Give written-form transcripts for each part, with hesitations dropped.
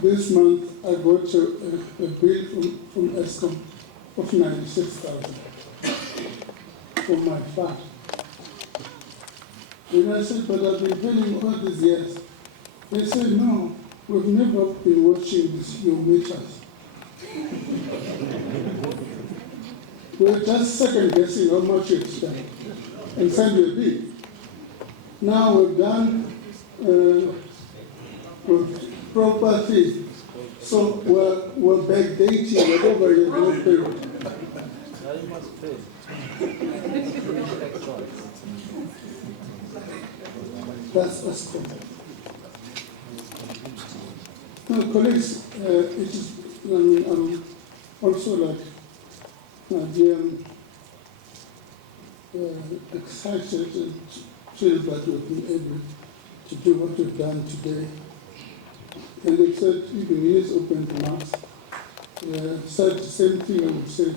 this month I got a bill from Fiscal of 96,000 for my fund. Then I said, but I've been paying all these years. They said, no, we've never been watching your meters. We're just second guessing how much you spent and send you a bill. Now we've done with property, so we're backdating whatever you have paid. Now you must pay. That's cool. Now, colleagues, it is, I'm also like, excited and thrilled that we've been able to do what we've done today. And they said, even his open remarks, said the same thing I would say.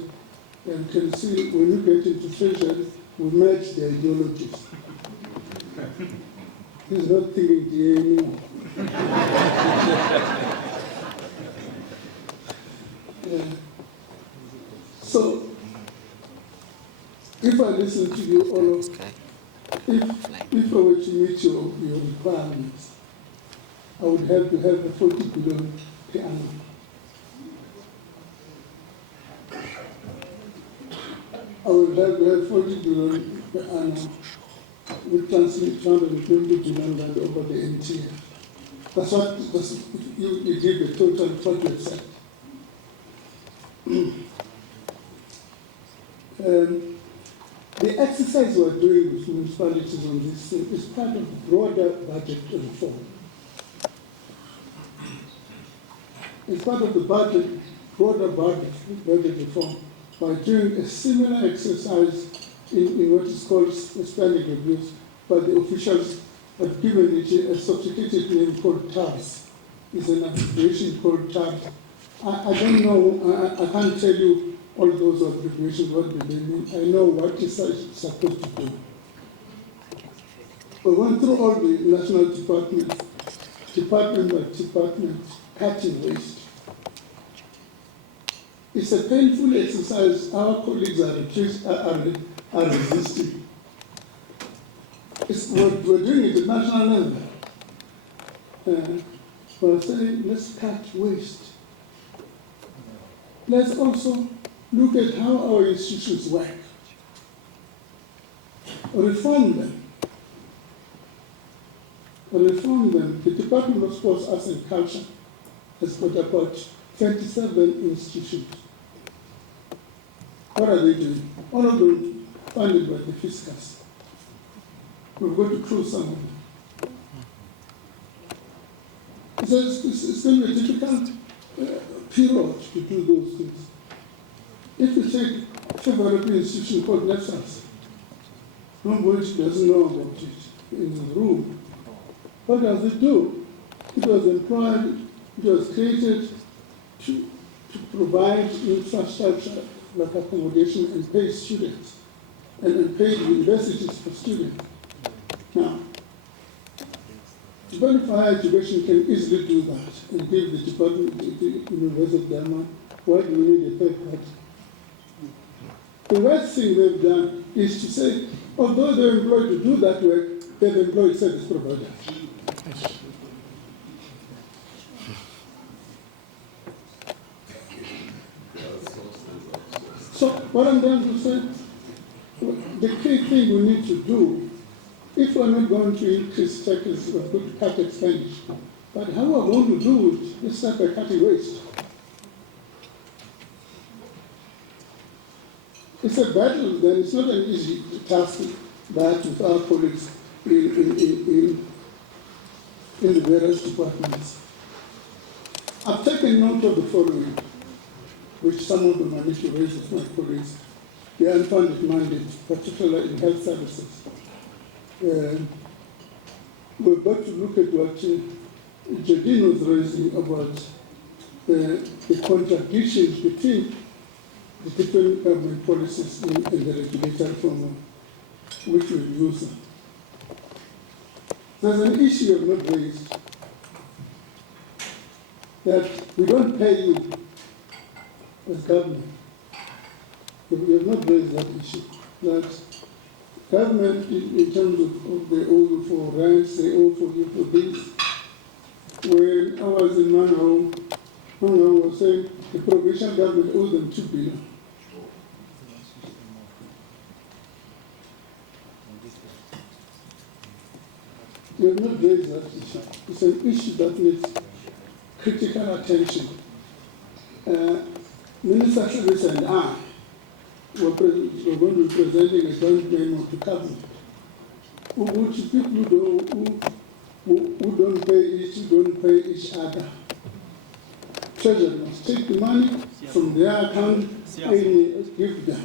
And can see when you get into Treasury, we merge the ideologies. He's not thinking DA anymore. So, if I listen to you all, if I were to meet your requirements, I would have to have a 40 billion per annum. I would have to have 40 billion per annum with transmit 220 billion rand over the NTA. That's what you give the total of what you said. The exercise we're doing with municipalities on this thing is part of broader budget reform. It's part of the broader budget reform by doing a similar exercise in what is called spending reviews, but the officials have given it a sophisticated name called TARS. It's an abbreviation called TARS. I don't know, I can't tell you all those abbreviations, what they mean. I know what it's supposed to do. We went through all the national department by department, cutting waste. It's a painful exercise our colleagues are resisting. We're doing it at national level. We're saying, let's cut waste. Let's also look at how our institutions work. Reform them. The Department of Sports, Arts and Culture has got about 27 institutions. What are they doing? All of them funded by the Fiscal. We've got to close some of them. It's going to be a difficult period to do those things. If you take a favorable institution called NEFSAS, nobody doesn't know about it in the room. What does it do? It was employed, it was created to provide infrastructure like accommodation and pay students, and pay universities for students. Now, Department for Higher Education can easily do that and give the Department, the University of Denmark, why do we need a third party? The worst thing they've done is to say, although they're employed to do that work, they've employed service providers. So what I'm going to say, the key thing we need to do, if we're not going to increase taxes, we're going to cut expenditure. But how we're going to do it, let's start by cutting waste. It's a battle, then it's not an easy task that with our colleagues in the various departments. I've taken note of the following, which some of them I need to raise with my colleagues, the unfunded mandate, particularly in health services. We've got to look at what Jadine was raising about the contradictions between the different government policies and the regulatory framework which we use. There's an issue I've not raised. that we don't pay you as government. You have not raised that issue. That government, in terms of they owe you for rents, they owe for you for this. When I was in Mangaung was saying the provincial government owes them 2 billion. You have not raised that issue. It's an issue that needs critical attention. Minister Enoch and I were going to be presenting a joint memo to cabinet, which people who don't pay each other. Treasury must take the money from their account and give them.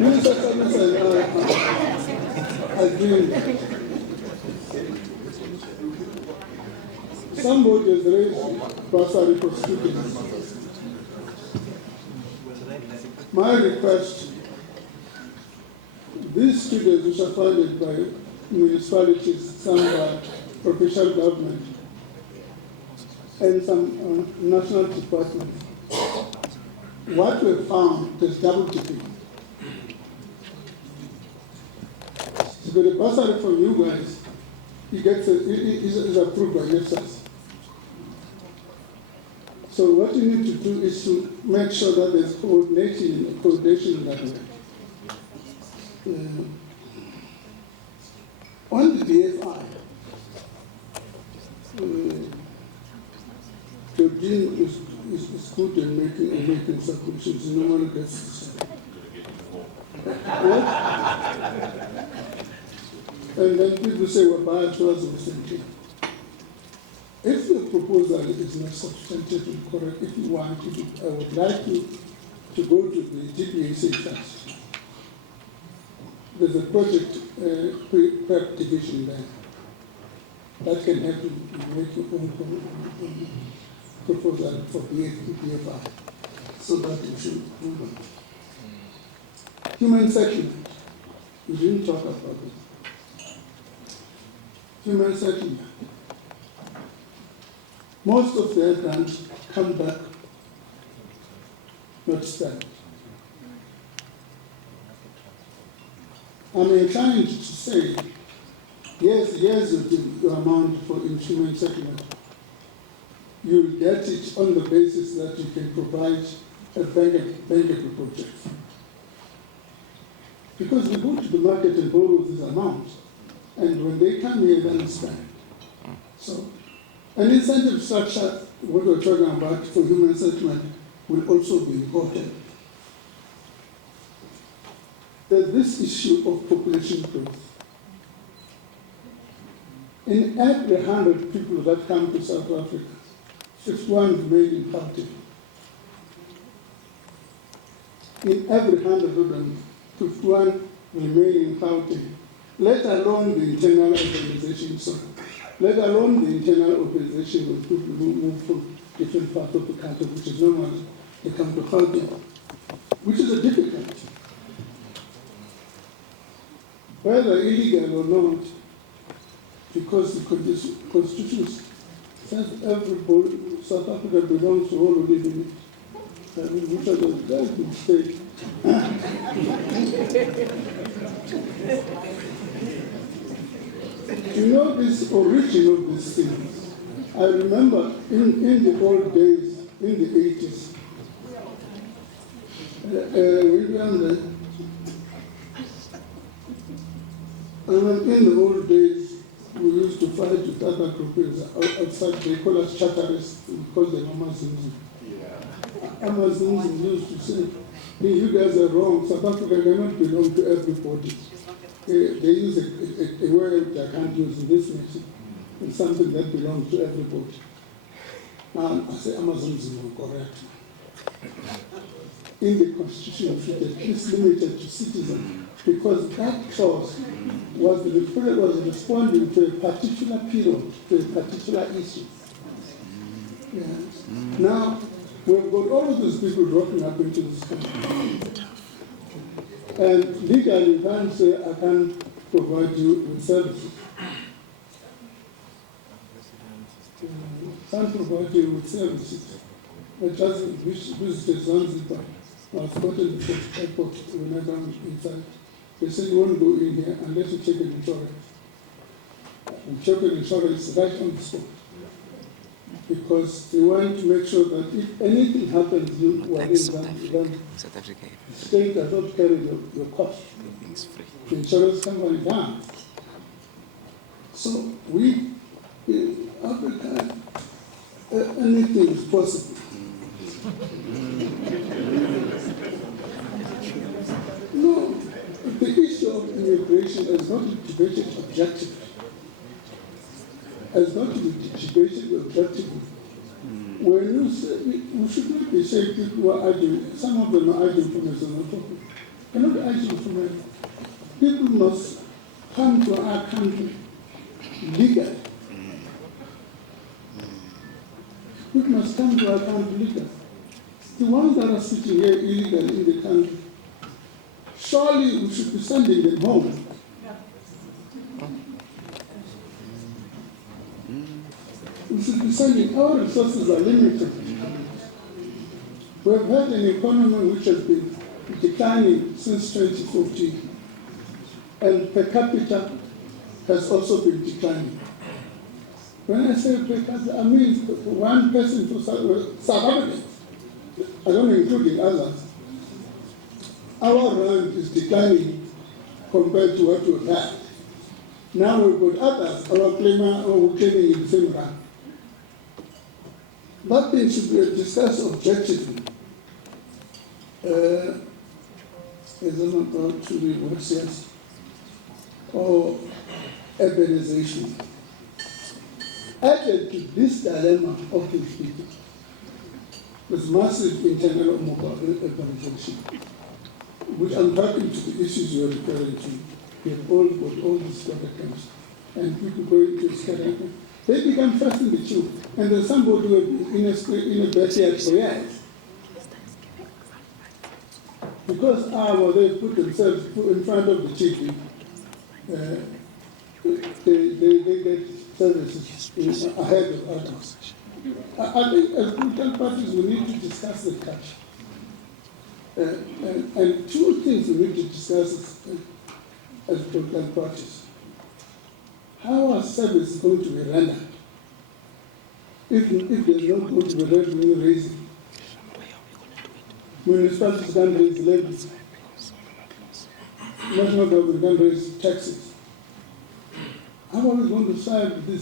Minister Enoch and I agree. Somebody has raised bursary for students. My request, these students which are funded by municipalities, some by provincial government, and some national departments, what we found is double dipping. So the bursary from you guys, is approved by yourselves. So what you need to do is to make sure that there's coordination in that way. On the DFI, Georgine is good in making submissions. No one gets what? And then people say, well, bias was essential. If the proposal is not substantively correct, if you want to do, I would like you to go to the GPAC first. There's a project prep division there that can help you make your own proposal for BFI so that you should move on. Human settlement. We didn't talk about it. Human settlement. Most of their grants come back not spent. I'm inclined to say, yes, your amount for human settlement. You'll get it on the basis that you can provide a bankable project. Because we go to the market and borrow this amount, and when they come here, then spend. So, an incentive structure, what we're talking about for human settlement, will also be important. There's this issue of population growth. In every 100 people that come to South Africa, 51 remain in poverty. In every 100 of them, 51 remain in poverty, let alone the internal organization. So, let alone the internal organization of people who move from different parts of the country, which is normally they come to Gauteng, which is a difficulty. Whether illegal or not, because the Constitution says everybody, South Africa belongs to all who live in it. I mean, which are those guys who stay? You know this origin of these things. I remember in the old days, in the 80s, in the old days, we used to fight with other groups outside. They call us charterists. We call them Amazons. Amazons used to say, hey, you guys are wrong. South Africa cannot belong to everybody. They use a word I can't use in this nation. It's something that belongs to everybody. Now, I say Amazons is not correct. In the Constitution, it is limited to citizens because that clause was responding to a particular period, to a particular issue. Yes. Now, We've got all of these people dropping up into this country. And legally, you can't say, I can't provide you with services. Can't provide you with services. I just visited Zanzibar. I was spotted at the airport when I got inside. They said, you won't go in here unless you check an insurance. And check an insurance right on the spot. Because they want to make sure that if anything happens, you are in Zanzibar. The state does not carry your cost. The insurance company does. So we, in Africa, anything is possible. No, the issue of immigration is not debated objectively. Has not to be debated objectively. When you say, we should not be saying people who are arguing, some of them are arguing from us on the topic. Cannot argue from us. People must come to our country legally. People must come to our country legally. The ones that are sitting here illegally in the country, surely we should be sending them home. We should be sending, our resources are limited. We've had an economy which has been declining since 2014, and per capita has also been declining. When I say per capita, I mean one person for South Africans. I don't include the others. Our rand is declining compared to what we've had. Now we've got others, our claiming in the same rand. That thing should be discussed objectively. As I'm about to the websites or urbanization. Added to this dilemma of these people is massive internal urbanization, which I'm talking to the issues you're referring to. We have all got all these scatter camps, and people going to scatter camps. They become fast in the tube, and there's somebody who has been in a backyard for years. Because they put themselves in front of the TV, they get services ahead of others. I think as political parties we need to discuss the catch. And two things we need to discuss as political parties. How are services going to be rendered if there's not going to be revenue raising? Municipalities can't raise levies. National government can't raise taxes. How are we going to solve this?